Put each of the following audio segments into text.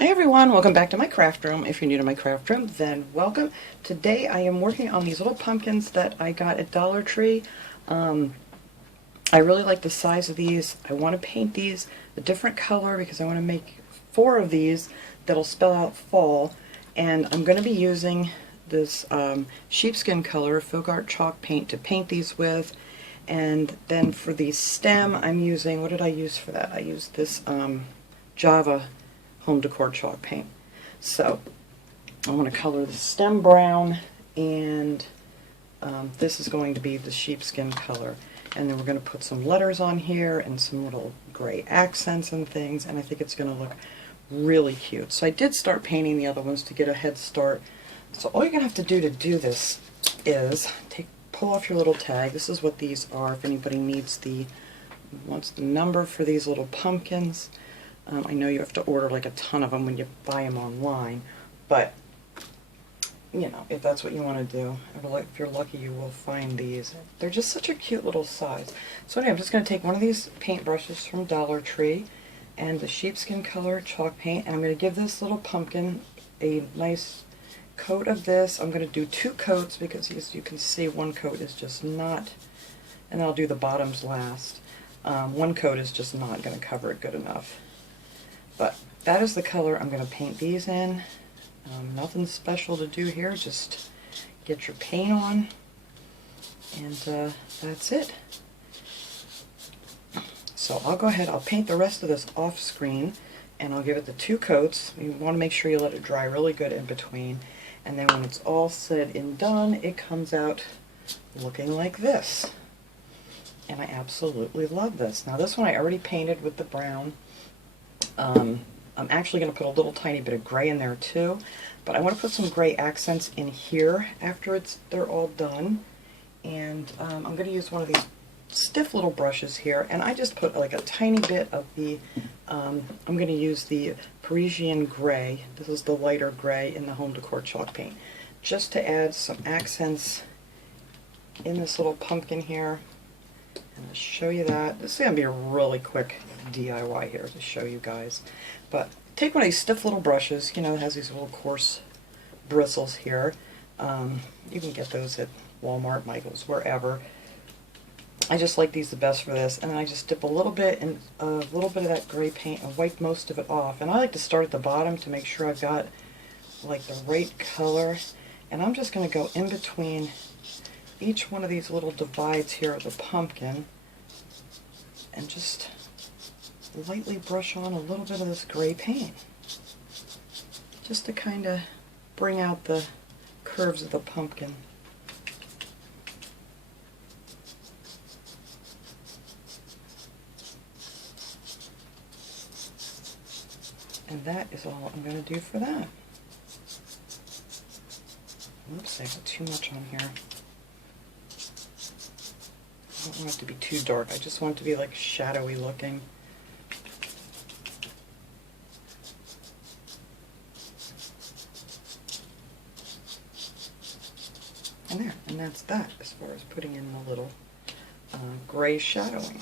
Hi everyone, welcome back to my craft room. If you're new to my craft room, then welcome. Today I am working on these little pumpkins that I got at Dollar Tree. I really like the size of these. I want to paint these a different color because I want to make 4 of these that'll spell out fall. And I'm going to be using this sheepskin color, Folk Art chalk paint, to paint these with. And then for the stem, I'm using, what did I use for that? I used this Java home decor chalk paint. So I want to color the stem brown, and this is going to be the sheepskin color. And then we're going to put some letters on here and some little gray accents and things, and I think it's going to look really cute. So I did start painting the other ones to get a head start. So all you're going to have to do this is pull off your little tag. This is what these are if anybody wants the number for these little pumpkins. I know you have to order like a ton of them when you buy them online, but you know, if that's what you want to do, if you're lucky, you will find these. They're just such a cute little size. So anyway, I'm just going to take one of these paint brushes from Dollar Tree and the sheepskin color chalk paint, and I'm going to give this little pumpkin a nice coat of this. I'm going to do 2 coats because as you can see, one coat is just not, and I'll do the bottoms last. One coat is just not going to cover it good enough. But that is the color I'm going to paint these in. Nothing special to do here, just get your paint on, and that's it. So I'll go ahead, I'll paint the rest of this off screen, and I'll give it the 2 coats. You want to make sure you let it dry really good in between, and then when it's all said and done, it comes out looking like this. And I absolutely love this. Now this one I already painted with the brown. I'm actually going to put a little tiny bit of gray in there too, but I want to put some gray accents in here after they're all done. And I'm going to use one of these stiff little brushes here, and I just put like a tiny bit of the, I'm going to use the Parisian gray. This is the lighter gray in the home decor chalk paint, just to add some accents in this little pumpkin here. And I'll show you that. This is going to be a really quick DIY here to show you guys. But take one of these stiff little brushes, you know, it has these little coarse bristles here. You can get those at Walmart, Michael's, wherever. I just like these the best for this, and then I just dip a little bit in a little bit of that gray paint and wipe most of it off. And I like to start at the bottom to make sure I've got like the right color. And I'm just going to go in between each one of these little divides here of the pumpkin and just lightly brush on a little bit of this gray paint, just to kind of bring out the curves of the pumpkin. And that is all I'm going to do for that. Oops, I got too much on here. I don't want it to be too dark. I just want it to be like shadowy looking. And there, and that's that as far as putting in the little gray shadowing.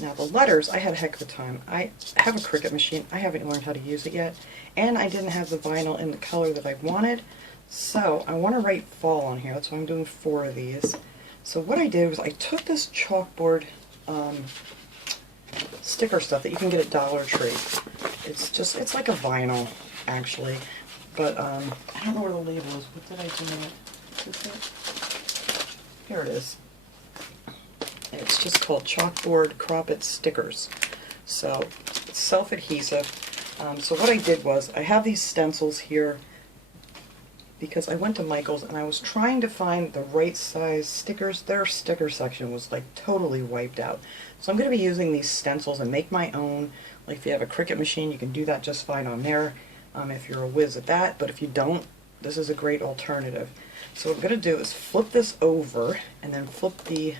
Now the letters, I had a heck of a time. I have a Cricut machine. I haven't learned how to use it yet, and I didn't have the vinyl in the color that I wanted, so I want to write fall on here. That's why I'm doing 4 of these. So what I did was I took this chalkboard sticker stuff that you can get at Dollar Tree. It's like a vinyl, actually, but I don't know where the label is. What did I do in it? Is it? Here it is. It's just called Chalkboard Crop It Stickers. So it's self-adhesive. So what I did was I have these stencils here because I went to Michael's and I was trying to find the right size stickers. Their sticker section was like totally wiped out. So I'm going to be using these stencils and make my own. Like if you have a Cricut machine, you can do that just fine on there if you're a whiz at that. But if you don't, this is a great alternative. So what I'm going to do is flip this over and then flip the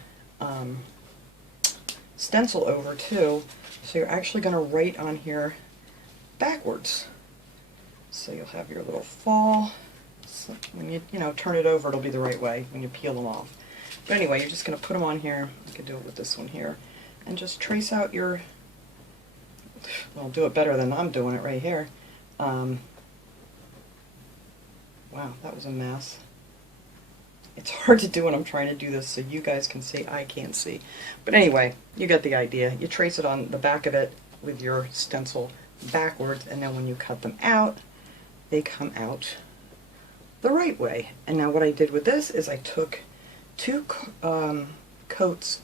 stencil over too. So you're actually going to write on here backwards. So you'll have your little fall. So when you turn it over, it'll be the right way when you peel them off. But anyway, you're just going to put them on here. You can do it with this one here. And just trace out your I'll do it better than I'm doing it right here. Wow, that was a mess. It's hard to do when I'm trying to do this so you guys can see, I can't see. But anyway, you get the idea. You trace it on the back of it with your stencil backwards, and then when you cut them out, they come out the right way. And now what I did with this is I took two coats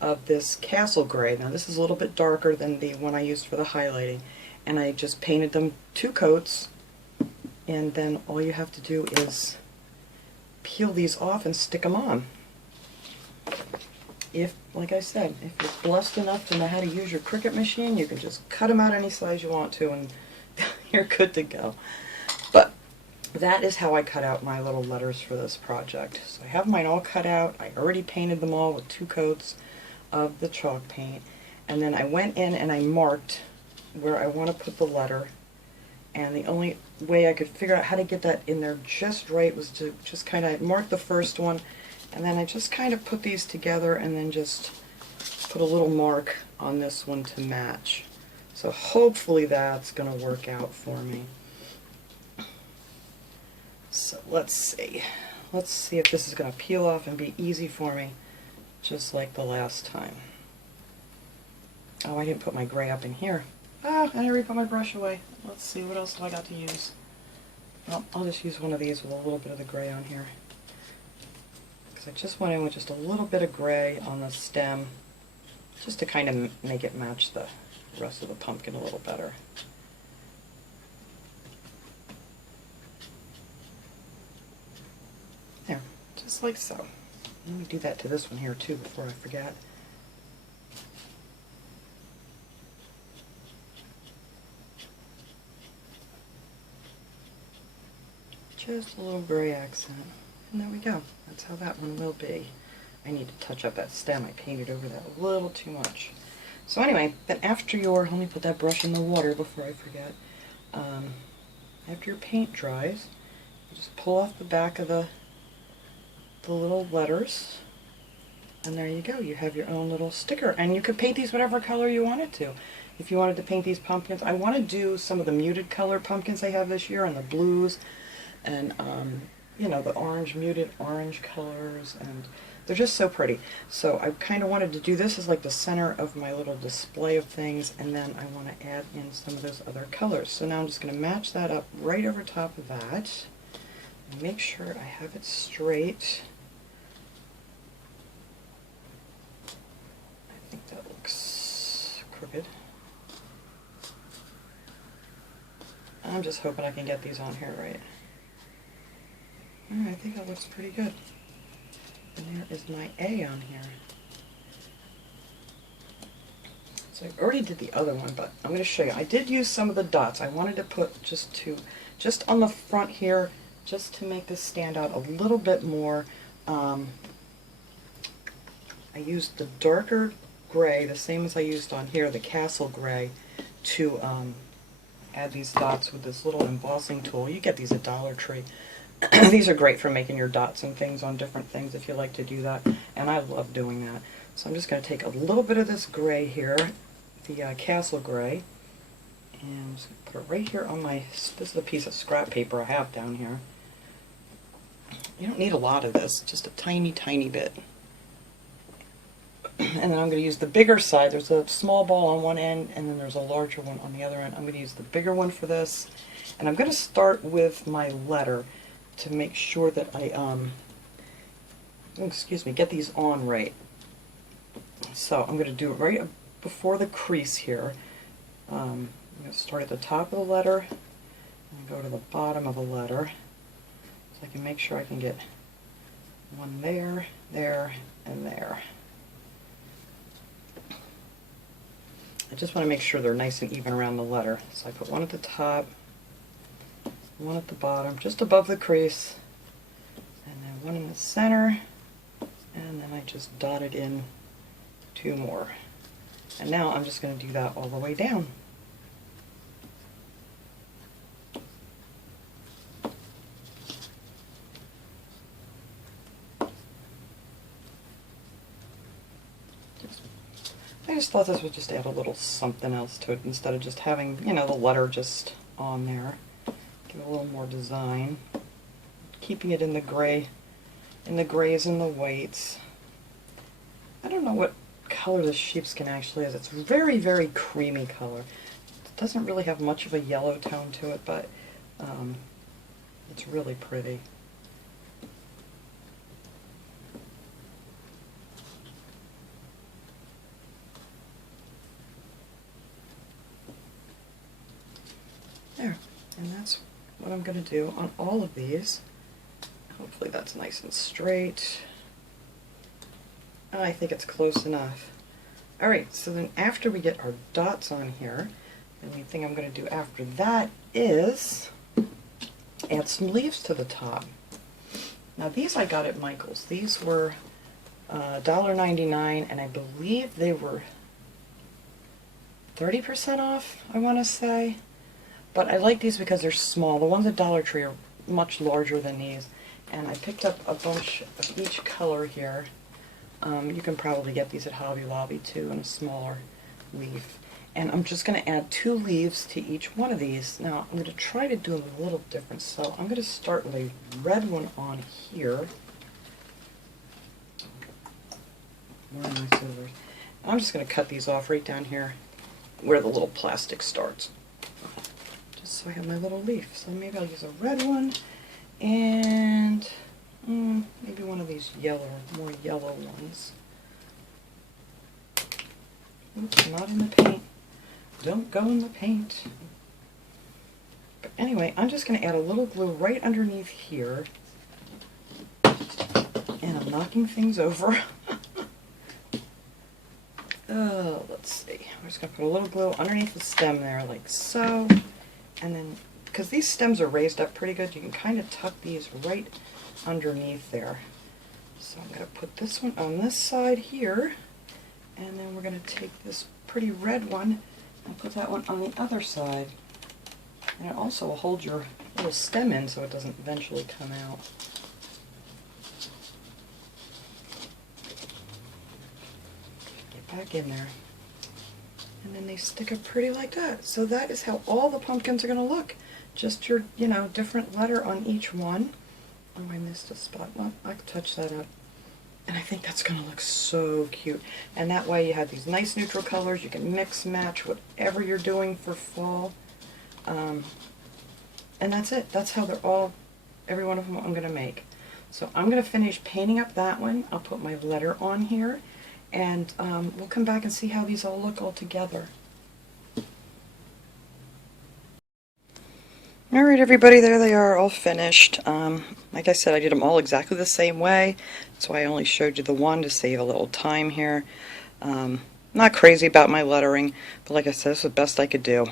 of this Castle Gray. Now this is a little bit darker than the one I used for the highlighting, and I just painted them 2 coats, and then all you have to do is peel these off and stick them on. If, like I said, if you're blessed enough to know how to use your Cricut machine, you can just cut them out any size you want to and you're good to go. But that is how I cut out my little letters for this project. So I have mine all cut out. I already painted them all with 2 coats of the chalk paint. And then I went in and I marked where I want to put the letter. And the only way I could figure out how to get that in there just right was to just kind of mark the first one, and then I just kind of put these together and then just put a little mark on this one to match. So hopefully that's going to work out for me. So let's see. Let's see if this is going to peel off and be easy for me, just like the last time. Oh, I didn't put my gray up in here. Ah, I never put my brush away. Let's see, what else have I got to use? Well, I'll just use one of these with a little bit of the gray on here. Because I just went in with just a little bit of gray on the stem, just to kind of make it match the rest of the pumpkin a little better. There, just like so. Let me do that to this one here too before I forget. Just a little gray accent. And there we go. That's how that one will be. I need to touch up that stem. I painted over that a little too much. So anyway, then after your, let me put that brush in the water before I forget. After your paint dries, you just pull off the back of the little letters. And there you go. You have your own little sticker. And you could paint these whatever color you wanted to. If you wanted to paint these pumpkins, I want to do some of the muted color pumpkins I have this year, and the blues, and you know, the orange, muted orange colors, and they're just so pretty. So I kind of wanted to do this as like the center of my little display of things, and then I want to add in some of those other colors. So now I'm just going to match that up right over top of that, and make sure I have it straight. I think that looks crooked. I'm just hoping I can get these on here right. I think that looks pretty good. And there is my A on here. So I already did the other one, but I'm going to show you. I did use some of the dots. I wanted to put just on the front here, just to make this stand out a little bit more. I used the darker gray, the same as I used on here, the Castle Gray, to add these dots with this little embossing tool. You get these at Dollar Tree. These are great for making your dots and things on different things if you like to do that, and I love doing that. So I'm just going to take a little bit of this gray here, the Castle Gray, and I'm just going to put it right here on my, this is a piece of scrap paper I have down here. You don't need a lot of this, just a tiny, tiny bit. And then I'm going to use the bigger side. There's a small ball on one end, and then there's a larger one on the other end. I'm going to use the bigger one for this, and I'm going to start with my letter to make sure that I, get these on right. So I'm going to do it right before the crease here. I'm going to start at the top of the letter and go to the bottom of the letter, so I can make sure I can get one there, there, and there. I just want to make sure they're nice and even around the letter. So I put one at the top, one at the bottom, just above the crease, and then one in the center, and then I just dotted in 2 more. And now I'm just going to do that all the way down. I just thought this would just add a little something else to it instead of just having, you know, the letter just on there. Give it a little more design. Keeping it in the gray, in the grays and the whites. I don't know what color the sheepskin actually is. It's very, very creamy color. It doesn't really have much of a yellow tone to it, but it's really pretty. There, and that's what I'm going to do on all of these. Hopefully that's nice and straight. I think it's close enough. Alright, so then after we get our dots on here, the only thing I'm going to do after that is add some leaves to the top. Now these I got at Michael's. These were $1.99, and I believe they were 30% off, I want to say. But I like these because they're small. The ones at Dollar Tree are much larger than these. And I picked up a bunch of each color here. You can probably get these at Hobby Lobby too in a smaller leaf. And I'm just going to add 2 leaves to each one of these. Now I'm going to try to do them a little different. So I'm going to start with a red one on here. Where are my scissors? I'm just going to cut these off right down here where the little plastic starts. So I have my little leaf. So maybe I'll use a red one and maybe one of these more yellow ones. Oops, not in the paint. Don't go in the paint. But anyway, I'm just going to add a little glue right underneath here. And I'm knocking things over. Let's see. I'm just going to put a little glue underneath the stem there like so. And then, because these stems are raised up pretty good, you can kind of tuck these right underneath there. So I'm going to put this one on this side here, and then we're going to take this pretty red one and put that one on the other side. And it also will hold your little stem in so it doesn't eventually come out. Get back in there. And then they stick up pretty like that. So that is how all the pumpkins are going to look. Just your, you know, different letter on each one. Oh, I missed a spot. Well, I can touch that up. And I think that's going to look so cute. And that way you have these nice neutral colors. You can mix, match, whatever you're doing for fall. And that's it. That's how they're all, every one of them I'm going to make. So I'm going to finish painting up that one. I'll put my letter on here. And we'll come back and see how these all look all together. Alright everybody, there they are, all finished. Like I said, I did them all exactly the same way. That's why I only showed you the one to save a little time here. Not crazy about my lettering, but like I said, this is the best I could do.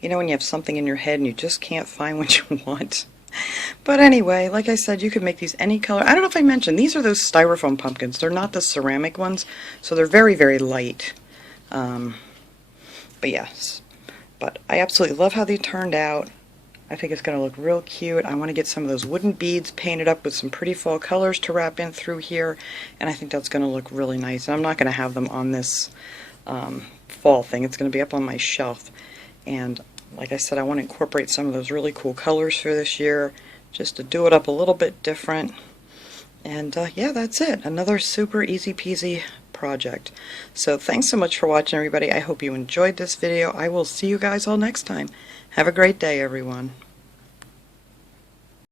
You know when you have something in your head and you just can't find what you want? But anyway, like I said, you could make these any color. I don't know if I mentioned, these are those styrofoam pumpkins. They're not the ceramic ones, so they're very, very light. But yes, but I absolutely love how they turned out. I think it's going to look real cute. I want to get some of those wooden beads painted up with some pretty fall colors to wrap in through here, and I think that's going to look really nice. And I'm not going to have them on this fall thing. It's going to be up on my shelf. And like I said, I want to incorporate some of those really cool colors for this year, just to do it up a little bit different. And yeah, that's it. Another super easy peasy project. So thanks so much for watching, everybody. I hope you enjoyed this video. I will see you guys all next time. Have a great day, everyone.